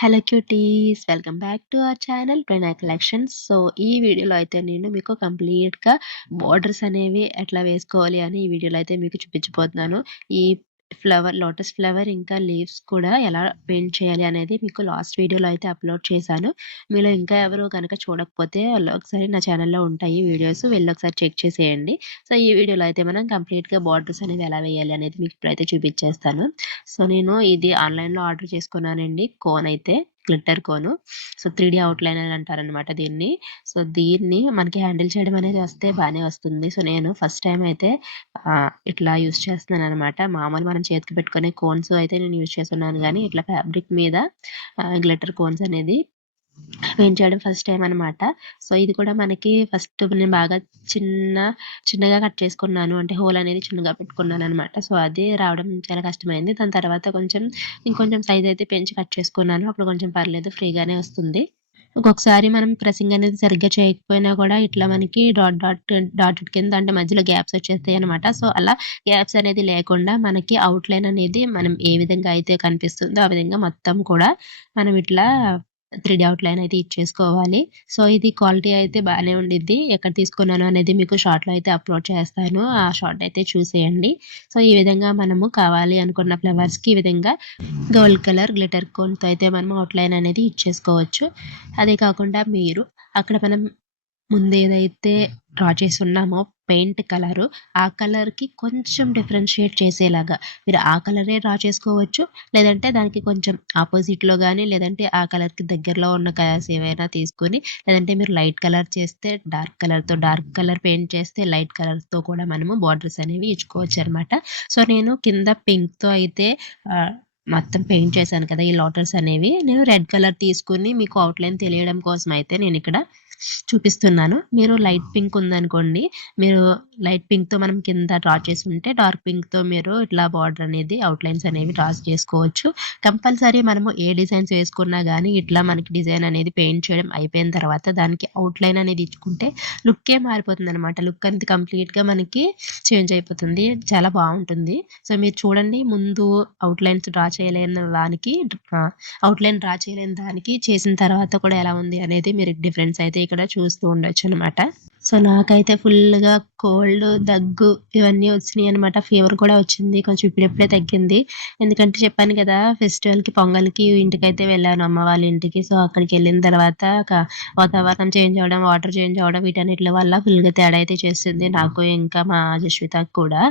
Hello cuties, welcome back to our channel Pranay collections. So ఈ వీడియోలో అయితే నేను మీకు కంప్లీట్గా బార్డర్స్ అనేవి ఎట్లా వేసుకోవాలి అని ఈ వీడియోలో అయితే మీకు చూపించబోతున్నాను. ఈ లోటస్ ఫ్లవర్ ఇంకా లీవ్స్ కూడా ఎలా పెయింట్ చేయాలి అనేది మీకు లాస్ట్ వీడియోలో అయితే అప్లోడ్ చేశాను. మీలో ఇంకా ఎవరు కనుక చూడకపోతే ఒకసారి నా ఛానల్లో ఉంటాయి వీడియోస్, వెళ్ళి ఒకసారి చెక్ చేసేయండి. సో ఈ వీడియోలో అయితే మనం కంప్లీట్గా బార్డర్స్ అనేవి ఎలా వేయాలి అనేది మీకు ఇప్పుడైతే చూపించేస్తాను. సో నేను ఇది ఆన్లైన్లో ఆర్డర్ చేసుకున్నానండి. కోన్ అయితే గ్లిట్టర్ కోను. సో 3D అవుట్లైన్ అని అంటారనమాట దీన్ని. సో దీన్ని మనకి హ్యాండిల్ చేయడం అనేది వస్తే బాగానే వస్తుంది. సో నేను ఫస్ట్ టైం అయితే ఇట్లా యూస్ చేస్తున్నాను అనమాట. మామూలు మనం చేతికి పెట్టుకునే కోన్స్ అయితే నేను యూస్ చేస్తున్నాను, కానీ ఇట్లా ఫ్యాబ్రిక్ మీద గ్లిట్టర్ కోన్స్ అనేది పెయింట్ చేయడం ఫస్ట్ టైం అనమాట. సో ఇది కూడా మనకి ఫస్ట్ నేను బాగా చిన్నగా కట్ చేసుకున్నాను, అంటే హోల్ అనేది చిన్నగా పెట్టుకున్నాను అనమాట. సో అది రావడం చాలా కష్టమైంది. దాని తర్వాత ఇంకొంచెం సైజ్ అయితే పెంచి కట్ చేసుకున్నాను. అప్పుడు కొంచెం పర్లేదు, ఫ్రీగానే వస్తుంది. ఒక్కొక్కసారి మనం ప్రెసింగ్ అనేది సరిగ్గా చేయకపోయినా కూడా ఇట్లా మనకి డాట్ కింద అంటే మధ్యలో గ్యాప్స్ వచ్చేస్తాయి అనమాట. సో అలా గ్యాప్స్ అనేది లేకుండా మనకి అవుట్లైన్ అనేది మనం ఏ విధంగా అయితే కనిపిస్తుందో ఆ విధంగా మొత్తం కూడా మనం ఇట్లా 3D అవుట్లైన్ అయితే ఇచ్చేసుకోవాలి. సో ఇది క్వాలిటీ అయితే బాగానే ఉండిద్ది. ఎక్కడ తీసుకున్నాను అనేది మీకు షార్ట్లో అయితే అప్లోడ్ చేస్తాను. ఆ షార్ట్ అయితే చూసేయండి. సో ఈ విధంగా మనము కావాలి అనుకున్న ఫ్లవర్స్కి ఈ విధంగా గోల్డ్ కలర్ గ్లిటర్ కోన్తో అయితే మనం అవుట్లైన్ అనేది ఇచ్చేసుకోవచ్చు. అదే కాకుండా మీరు అక్కడ మనం ముందు ఏదైతే డ్రా చేసి ఉన్నామో పెయింట్ కలరు, ఆ కలర్కి కొంచెం డిఫరెన్షియేట్ చేసేలాగా మీరు ఆ కలరే డ్రా చేసుకోవచ్చు. లేదంటే దానికి కొంచెం ఆపోజిట్లో కానీ, లేదంటే ఆ కలర్కి దగ్గరలో ఉన్న కలర్స్ ఏవైనా తీసుకొని, లేదంటే మీరు లైట్ కలర్ చేస్తే డార్క్ కలర్ పెయింట్ చేస్తే లైట్ కలర్తో కూడా మనము బార్డర్స్ అనేవి ఇచ్చుకోవచ్చు అనమాట. సో నేను కింద పింక్తో అయితే మొత్తం పెయింట్ చేశాను కదా ఈ లోటస్ అనేవి. నేను రెడ్ కలర్ తీసుకుని మీకు అవుట్లైన్ తెలియడం కోసం అయితే నేను ఇక్కడ చూపిస్తున్నాను. మీరు లైట్ పింక్ ఉందనుకోండి, మీరు లైట్ పింక్తో మనం కింద డ్రా చేసి ఉంటే డార్క్ పింక్తో మీరు ఇట్లా బార్డర్ అనేది అవుట్లైన్స్ అనేవి డ్రా చేసుకోవచ్చు. కంపల్సరీ మనము ఏ డిజైన్స్ వేసుకున్నా కానీ ఇట్లా మనకి డిజైన్ అనేది పెయింట్ చేయడం అయిపోయిన తర్వాత దానికి అవుట్లైన్ అనేది ఇచ్చుకుంటే లుక్కే మారిపోతుంది అనమాట. లుక్ అనేది కంప్లీట్గా మనకి చేంజ్ అయిపోతుంది, చాలా బాగుంటుంది. సో మీరు చూడండి, ముందు అవుట్లైన్స్ డ్రా చేయలేని దానికి చేసిన తర్వాత కూడా ఎలా ఉంది అనేది మీరు డిఫరెన్స్ అయితే ఇక్కడ చూస్తూ ఉండొచ్చు అనమాట. సో నాకైతే ఫుల్గా కోల్డ్, దగ్గు ఇవన్నీ వచ్చినాయి అనమాట. ఫీవర్ కూడా వచ్చింది, కొంచెం ఇప్పుడిప్పుడే తగ్గింది. ఎందుకంటే చెప్పాను కదా, ఫెస్టివల్కి పొంగల్కి ఇంటికైతే వెళ్ళాను, అమ్మ వాళ్ళ ఇంటికి. సో అక్కడికి వెళ్ళిన తర్వాత వాతావరణం చేంజ్ అవ్వడం, వాటర్ చేంజ్ అవ్వడం, వీటన్నిటి వల్ల ఫుల్గా తేడా అయితే చేస్తుంది నాకు, ఇంకా మా జస్వితకు కూడా.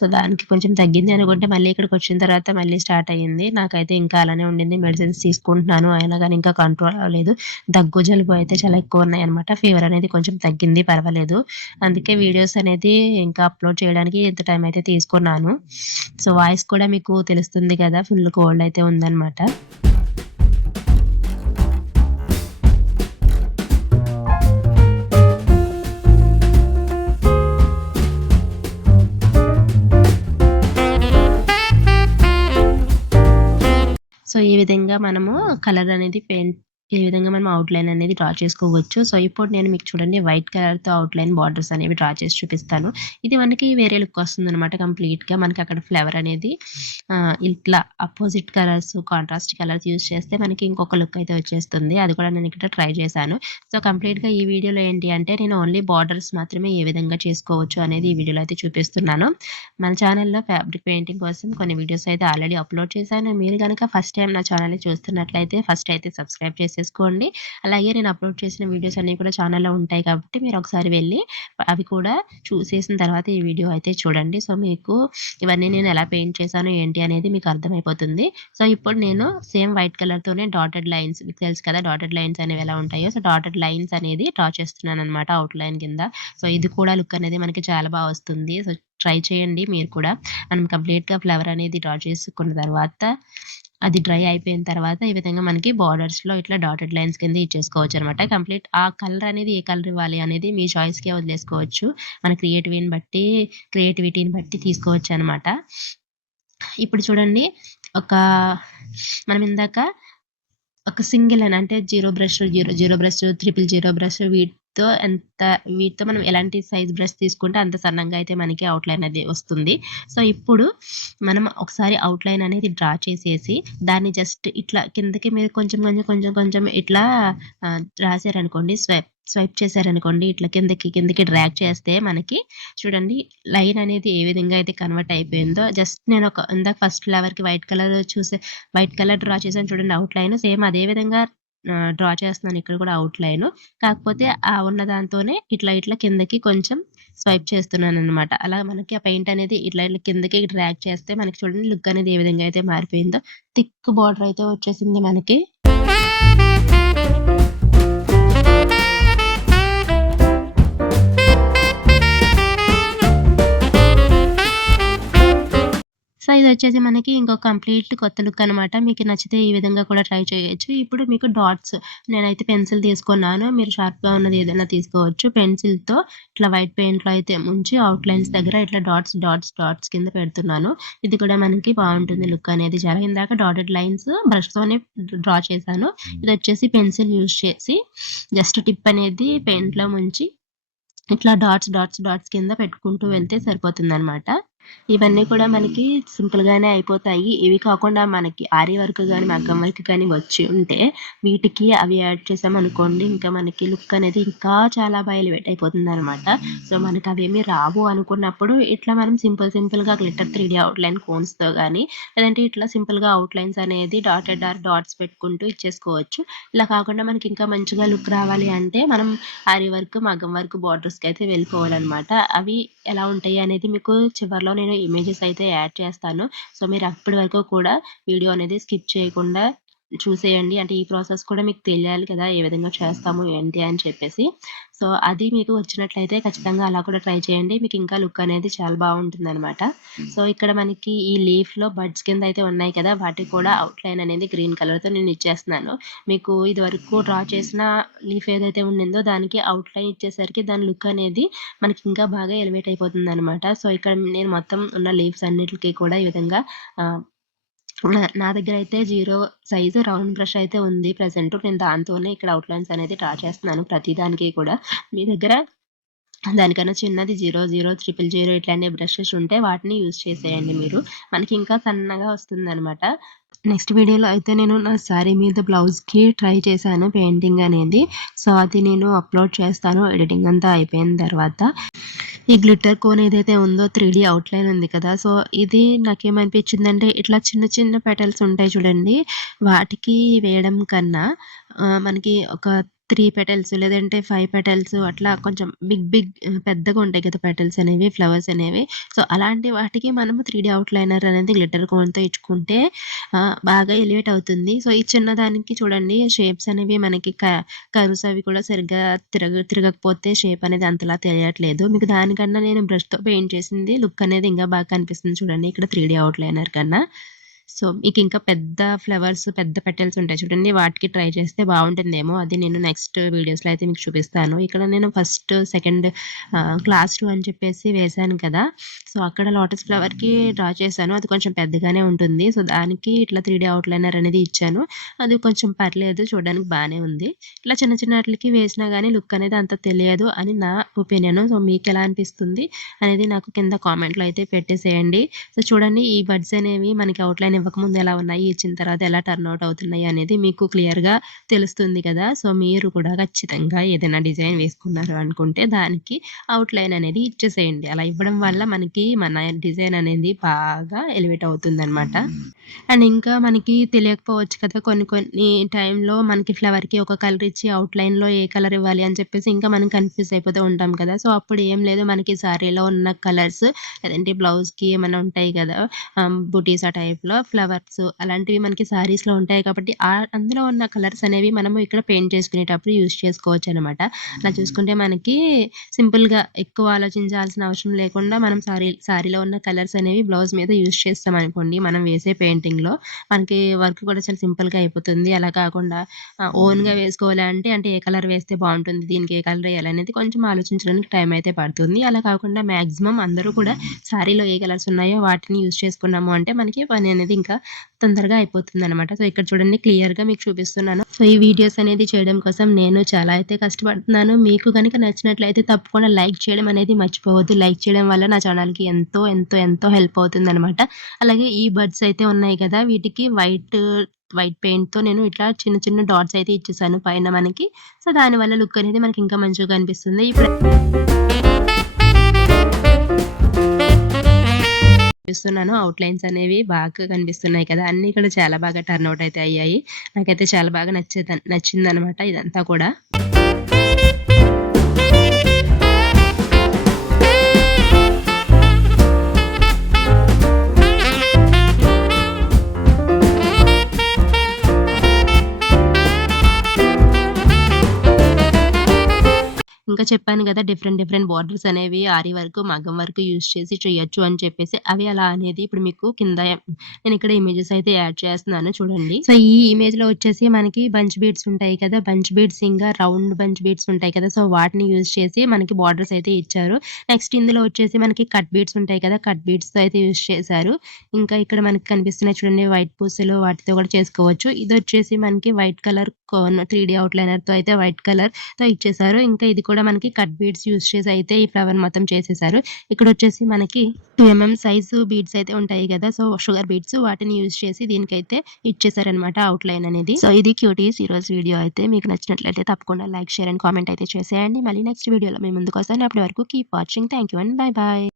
సో దానికి కొంచెం తగ్గింది అనుకుంటే మళ్ళీ ఇక్కడికి వచ్చిన తర్వాత మళ్ళీ స్టార్ట్ అయ్యింది. నాకైతే ఇంకా అలానే ఉండింది. మెడిసిన్స్ తీసుకుంటున్నాను, అయినా కానీ ఇంకా కంట్రోల్ అవ్వలేదు. దగ్గు జలుబు అయితే చాలా ఎక్కువ ఉన్నాయి అనమాట. ఫీవర్ అనేది కొంచెం తగ్గింది, పర్వాలేదు. అందుకే వీడియోస్ అనేది ఇంకా అప్లోడ్ చేయడానికి ఇంత టైం అయితే తీసుకున్నాను. సో వాయిస్ కూడా మీకు తెలుస్తుంది కదా, ఫుల్ కోల్డ్ అయితే ఉందన్నమాట. సో ఈ విధంగా మనము కలర్ అనేది ఈ విధంగా మనం అవుట్లైన్ అనేది డ్రా చేసుకోవచ్చు. సో ఇప్పుడు నేను మీకు చూడండి వైట్ కలర్తో అవుట్లైన్ బార్డర్స్ అనేవి డ్రా చేసి చూపిస్తాను. ఇది మనకి వేరే లుక్ వస్తుంది అనమాట. కంప్లీట్గా మనకి అక్కడ ఫ్లవర్ అనేది ఇట్లా opposite colours, contrast colours use చేస్తే మనకి ఇంకొక లుక్ అయితే వచ్చేస్తుంది. అది కూడా నేను ఇక్కడ ట్రై చేశాను. సో కంప్లీట్గా ఈ వీడియోలో ఏంటి అంటే నేను ఓన్లీ బార్డర్స్ మాత్రమే ఏ విధంగా చేసుకోవచ్చు అనేది ఈ వీడియోలో అయితే చూపిస్తున్నాను. మన ఛానల్లో ఫ్యాబ్రిక్ పెయింటింగ్ కోసం కొన్ని వీడియోస్ అయితే ఆల్రెడీ అప్లోడ్ చేశాను. మీరు కనుక ఫస్ట్ టైం నా ఛానల్ని చూస్తున్నట్లయితే ఫస్ట్ అయితే సబ్స్క్రైబ్ చేసేసుకోండి. అలాగే నేను అప్లోడ్ చేసిన వీడియోస్ అన్నీ కూడా ఛానల్లో ఉంటాయి కాబట్టి మీరు ఒకసారి వెళ్ళి అవి కూడా చూసేసిన తర్వాత ఈ వీడియో అయితే చూడండి. సో మీకు ఇవన్నీ నేను ఎలా పెయింట్ చేశాను ఏంటి అనేది మీకు అర్థమైపోతుంది. సో ఇప్పుడు నేను సేమ్ వైట్ కలర్తోనే డాటెడ్ లైన్స్, మీకు తెలుసు కదా డాటెడ్ లైన్స్ అనేవి ఎలా ఉంటాయో, సో డాటెడ్ లైన్స్ అనేది డ్రా చేస్తున్నాను అనమాట అవుట్లైన్ కింద. సో ఇది కూడా లుక్ అనేది మనకి చాలా బాగా వస్తుంది. సో ట్రై చేయండి మీరు కూడా. మనం కంప్లీట్గా ఫ్లవర్ అనేది డ్రా చేసుకున్న తర్వాత అది డ్రై అయిపోయిన తర్వాత ఈ విధంగా మనకి బార్డర్స్లో ఇట్లా డాటెడ్ లైన్స్ కింద ఇచ్చేసుకోవచ్చు అనమాట. కంప్లీట్ ఆ కలర్ అనేది ఏ కలర్ ఇవ్వాలి అనేది మీ చాయిస్కే వదిలేసుకోవచ్చు. మన క్రియేటివిటీని బట్టి తీసుకోవచ్చు అనమాట. ఇప్పుడు చూడండి, మనం ఇందాక ఒక సింగిల్ అని అంటే zero brush, triple zero brush వీటితో మనం ఎలాంటి సైజ్ బ్రష్ తీసుకుంటే అంత సన్నంగా అయితే మనకి అవుట్‌లైన్ అనేది వస్తుంది. సో, ఇప్పుడు మనం ఒకసారి అవుట్‌లైన్ అనేది డ్రా చేసేసి దాన్ని జస్ట్ ఇట్లా కిందకి మీరు కొంచెం ఇట్లా రాసారనుకోండి, స్వైప్ చేశారనుకోండి, ఇట్లా కిందకి డ్రాగ్ చేస్తే మనకి చూడండి లైన్ అనేది ఏ విధంగా అయితే కన్వర్ట్ అయిపోయిందో, జస్ట్ నేను ఇందాక ఫస్ట్ ఫ్లవర్‌కి వైట్ కలర్ డ్రా చేశాను చూడండి అవుట్‌లైన్. సేమ్ అదే విధంగా డ్రా చేస్తున్నాను ఇక్కడ కూడా అవుట్‌లైన్. కాకపోతే ఉన్న దాంతోనే ఇట్లా కిందకి కొంచెం స్వైప్ చేస్తున్నాననమాట. అలా మనకి ఆ పెయింట్ అనేది ఇట్లా కిందకి డ్రాగ్ చేస్తే మనకి చూడండి లుక్ అనేది ఏ విధంగా అయితే మారిపోయిందో. థిక్ బార్డర్ అయితే వచ్చేసింది మనకి. సో, ఇదొచ్చేసి మనకి ఇంకో కంప్లీట్ కొత్త లుక్ అనమాట. మీకు నచ్చితే ఈ విధంగా కూడా ట్రై చేయొచ్చు. ఇప్పుడు మీకు డాట్స్, నేనైతే పెన్సిల్ తీసుకున్నాను. మీరు షార్ప్‌గా ఉన్నది ఏదైనా తీసుకోవచ్చు. పెన్సిల్‌తో ఇట్లా వైట్ పెయింట్‌లో అయితే ముంచి అవుట్‌లైన్స్ దగ్గర ఇట్లా డాట్స్ కింద పెడుతున్నాను. ఇది కూడా మనకి బావుంటుంది లుక్ అనేది చాలా. ఇందాక డాటెడ్ లైన్స్ బ్రష్‌తోనే డ్రా చేశాను. ఇదొచ్చేసి పెన్సిల్ యూజ్ చేసి జస్ట్ టిప్ అనేది పెయింట్‌లో ముంచి ఇట్లా డాట్స్ కింద పెట్టుకుంటూ వెళ్తే సరిపోతుందనమాట. ఇవన్నీ కూడా మనకి సింపుల్‌గానే అయిపోతాయి. ఇవి కాకుండా మనకి ఆరి వర్క్ గాని, మగ్గం వర్క్ గాని వచ్చి ఉంటే వీటికి అవి యాడ్ చేసామనుకోండి, ఇంకా మనకి లుక్ అనేది ఇంకా చాలా బాగా ఎలివేట్ అయిపోతుందనమాట. సో, మనకి అవేమీ రావు అనుకున్నప్పుడు ఇట్లా మనం సింపుల్‌గా గ్లిట్టర్ 3D అవుట్‌లైన్ కోన్స్‌తో గాని, లేదంటే ఇట్లా సింపుల్‌గా అవుట్‌లైన్స్ అనేది డాట్స్ పెట్టుకుంటూ ఇచ్చేసుకోవచ్చు. ఇలా కాకుండా మనకి ఇంకా మంచిగా లుక్ రావాలి అంటే మనం ఆరి వర్క్, మగ్గం వర్క్ బార్డర్స్‌కి అయితే వెళ్ళిపోవాలనమాట. అవి ఎలా ఉంటాయి అనేది మీకు చివర్లో నేను ఇమేజెస్ అయితే యాడ్ చేస్తాను. సో, మీరు అప్పటి వరకు కూడా వీడియో అనేది స్కిప్ చేయకుండా చూసేయండి. అంటే ఈ ప్రాసెస్ కూడా మీకు తెలియాలి కదా! ఏ విధంగా చేస్తాము ఏంటి అని చెప్పేసి. సో, అది మీకు వచ్చినట్లయితే ఖచ్చితంగా అలా కూడా ట్రై చేయండి. మీకు ఇంకా లుక్ అనేది చాలా బావుంటుందనమాట. సో, ఇక్కడ మనకి ఈ లీఫ్‌లో బడ్స్ కింద అయితే ఉన్నాయి కదా! వాటికి కూడా అవుట్‌లైన్ అనేది గ్రీన్ కలర్‌తో నేను ఇచ్చేస్తున్నాను. మీకు ఇదివరకు డ్రా చేసిన లీఫ్ ఏదైతే ఉండిందో దానికి అవుట్‌లైన్ ఇచ్చేసరికి దాని లుక్ అనేది మనకి ఇంకా బాగా ఎలివేట్ అయిపోతుందనమాట. సో, ఇక్కడ నేను మొత్తం ఉన్న లీవ్స్ అన్నిటికి కూడా ఈ విధంగా ఆహ్, నా దగ్గర అయితే 0 సైజు రౌండ్ బ్రష్ అయితే ఉంది ప్రెజెంట్. నేను దాంతోనే ఇక్కడ అవుట్‌లైన్స్ అనేది డ్రా చేస్తున్నాను ప్రతి దానికి కూడా. మీ దగ్గర దానికన్నా చిన్నది 00000 ఇట్లాంటి బ్రషెస్ ఉంటే వాటిని యూజ్ చేసేయండి మీరు. మనకి ఇంకా సన్నగా వస్తుందనమాట. నెక్స్ట్ వీడియోలో అయితే నేను నా శారీ మీద బ్లౌజ్‌కి ట్రై చేశాను పెయింటింగ్ అనేది. సో, అది నేను అప్‌లోడ్ చేస్తాను ఎడిటింగ్ అంతా అయిపోయిన తర్వాత. ఈ గ్లిట్టర్ కోన్ ఏదైతే ఉందో 3D అవుట్‌లైన్ ఉంది కదా! సో, ఇది నాకేమనిపించిందంటే ఇట్లా చిన్న పెటల్స్ ఉంటాయి చూడండి. వాటికి వేయడం కన్నా మనకి ఒక 3 పెటల్స్ లేదంటే 5 పెటల్స్ అట్లా కొంచెం పెద్దగా ఉంటాయి కదా! పెటల్స్ అనేవి, ఫ్లవర్స్ అనేవి. సో, అలాంటి వాటికి మనము 3D అవుట్‌లైనర్ అనేది గ్లిట్టర్ కోన్‌తో ఇచ్చుకుంటే బాగా ఎలివేట్ అవుతుంది. సో, ఈ చిన్నదానికి చూడండి షేప్స్ అనేవి మనకి కర్వ్స్ అవి కూడా సరిగ్గా తిరగకపోతే షేప్ అనేది అంతలా తెలియట్లేదు. మీకు దానికన్నా నేను బ్రష్‌తో పెయింట్ చేసింది లుక్ అనేది ఇంకా బాగా కనిపిస్తుంది చూడండి ఇక్కడ 3D అవుట్‌లైనర్ కన్నా. సో, మీకింకా పెద్ద ఫ్లవర్స్, పెద్ద పెటల్స్ ఉంటాయి చూడండి. వాటికి ట్రై చేస్తే బావుంటుందేమో. అది నేను నెక్స్ట్ వీడియోస్‌లో అయితే మీకు చూపిస్తాను. ఇక్కడ నేను ఫస్ట్, సెకండ్ క్లాస్ 2 అని చెప్పేసి వేశాను కదా! సో, అక్కడ లోటస్ ఫ్లవర్‌కి డ్రా చేశాను. అది కొంచెం పెద్దగానే ఉంటుంది. సో, దానికి ఇట్లా 3D అవుట్‌లైనర్ అనేది ఇచ్చాను. అది కొంచెం పర్లేదు చూడడానికి బానే ఉంది. ఇట్లా చిన్న ఆటిలకి వేసినా గానీ లుక్ అనేది అంత తెలియదు అని నా ఒపీనియన్. సో, మీకెలా అనిపిస్తుంది అనేది నాకు కింద కామెంట్‌లో అయితే పెట్టేసేయండి. సో, చూడండి ఈ బడ్స్ అనేవి మనకి అవుట్‌లైన్ ఇవ్వకముందు ఎలా ఉన్నాయి, ఇచ్చిన తర్వాత ఎలా టర్న్ ఔట్ అవుతున్నాయి అనేది మీకు క్లియర్‌గా తెలుస్తుంది కదా! సో, మీరు కూడా ఖచ్చితంగా ఏదైనా డిజైన్ వేసుకున్నారు అనుకుంటే దానికి అవుట్‌లైన్ అనేది ఇచ్చేసేయండి. అలా ఇవ్వడం వల్ల మనకి మన డిజైన్ అనేది బాగా ఎలివేట్ అవుతుందనమాట. అండ్ ఇంకా మనకి తెలియకపోవచ్చు కదా! కొన్ని టైంలో మనకి ఫ్లవర్‌కి ఒక కలర్ ఇచ్చి అవుట్‌లైన్‌లో ఏ కలర్ ఇవ్వాలి అని చెప్పేసి ఇంకా మనం కన్‌ఫ్యూజ్ అయిపోతూ ఉంటాం కదా! సో, అప్పుడు ఏం లేదు మనకి సారీలో ఉన్న కలర్స్ లేదంటే బ్లౌజ్‌కి ఏమన్నా ఉంటాయి కదా! బుటీస్ ఆ టైప్‌లో ఫ్లవర్స్ అలాంటివి మనకి సారీస్‌లో ఉంటాయి కాబట్టి అందులో ఉన్న కలర్స్ అనేవి మనము ఇక్కడ పెయింట్ చేసుకునేటప్పుడు యూజ్ చేసుకోవచ్చనమాట. అలా చూసుకుంటే మనకి సింపుల్‌గా ఎక్కువ ఆలోచించాల్సిన అవసరం లేకుండా మనం సారీలో ఉన్న కలర్స్ అనేవి బ్లౌజ్ మీద యూజ్ చేస్తామనుకోండి మనం వేసే పెయింటింగ్‌లో మనకి వర్క్ కూడా చాలా సింపుల్‌గా అయిపోతుంది. అలా కాకుండా ఓన్‌గా వేసుకోవాలి అంటే ఏ కలర్ వేస్తే బావుంటుంది, దీనికి ఏ కలర్ ఎయ్యాలనేది కొంచెం ఆలోచించడానికి టైం అయితే పడుతుంది. అలా కాకుండా మాక్సిమం అందరూ కూడా సారీలో ఏ కలర్స్ ఉన్నాయో వాటిని యూజ్ చేసుకున్నాము అంటే మనకి పని అనేది అనేది ఇంకా తొందరగా అయిపోతుందనమాట. సో, ఇక్కడ చూడండి క్లియర్‌గా మీకు చూపిస్తున్నాను. సో, ఈ వీడియోస్ అనేది చేయడం కోసం నేను చాలా అయితే కష్టపడుతున్నాను. మీకు గనుక నచ్చినట్లయితే తప్పకుండా లైక్ చేయడం అనేది మర్చిపోవద్దు. లైక్ చేయడం వల్ల నా ఛానల్‌కి ఎంతో, ఎంతో, ఎంతో హెల్ప్ అవుతుందనమాట. అలాగే ఈ బర్డ్స్ అయితే ఉన్నాయి కదా! వీటికి వైట్ పెయింట్‌తో నేను ఇట్లా చిన్న చిన్న డాట్స్ అయితే ఇచ్చేసాను పైన మనకి. సో, దానివల్ల లుక్ అనేది మనకి ఇంకా మంచిగా కనిపిస్తుంది. ఇప్పుడు చూపిస్తున్నాను. అవుట్‌లైన్స్ అనేవి బాగా కనిపిస్తున్నాయి కదా! అన్నీ కూడా చాలా బాగా టర్న్ ఔట్ అయితే అయ్యాయి. నాకైతే చాలా బాగా నచ్చిందనమాట ఇదంతా కూడా. ఇంకా చెప్పాను గదా! డిఫరెంట్ బోర్డర్స్ అనేవి ఆరి వర్క్, మగ్గం వర్క్ యూజ్ చేసి చేయొచ్చు అని చెప్పేసి. అవి అలా అనేది ఇప్పుడు మీకు కింద నేనిక్కడ ఇమేజెస్ అయితే యాడ్ చేస్తున్నాను చూడండి. సో, ఈ ఇమేజ్‌లో వచ్చేసి మనకి బంచ్ బీడ్స్ ఉంటాయి కదా! బంచ్ బీడ్స్ ఇంకా రౌండ్ బంచ్ బీడ్స్ ఉంటాయి కదా! సో, వాటిని యూజ్ చేసి మనకి బోర్డర్స్ అయితే ఇచ్చారు. నెక్స్ట్ ఇందులో వచ్చేసి మనకి కట్ బీడ్స్ ఉంటాయి కదా! కట్ బీడ్స్‌తో అయితే యూజ్ చేశారు. ఇంకా ఇక్కడ మనకి కనిపిస్తున్నాయి చూడండి వైట్ పూసలు వాటితో కూడా చేసుకోవచ్చు. ఇదొచ్చేసి మనకి వైట్ కలర్ 3D అవుట్‌లైనర్‌తో అయితే వైట్ కలర్‌తో ఇచ్చేశారు. ఇంకా ఇది కూడా మనకి కట్ బీడ్స్ యూజ్ చేసి అయితే ఈ ఫ్లవర్ మొత్తం చేసేశారు. ఇక్కడొచ్చేసి మనకి 2 సైజు బీడ్స్ అయితే ఉంటాయి గదా! సో, షుగర్ బీడ్స్ వాటిని యూజ్ చేసి దీనికైతే ఇచ్చేశారనమాట అవుట్‌లైన్ అనేది. సో, ఇది క్యూటీస్ ఈరోజు వీడియో అయితే మీకు నచ్చినట్లయితే తప్పకుండా లైక్, షేర్ అండ్ కామెంట్ అయితే చేసేయండి. మళ్ళీ నెక్స్ట్ వీడియోలో మీ ముందుకొస్తాను. అప్పటి వరకు keep watching. Thank you and by by.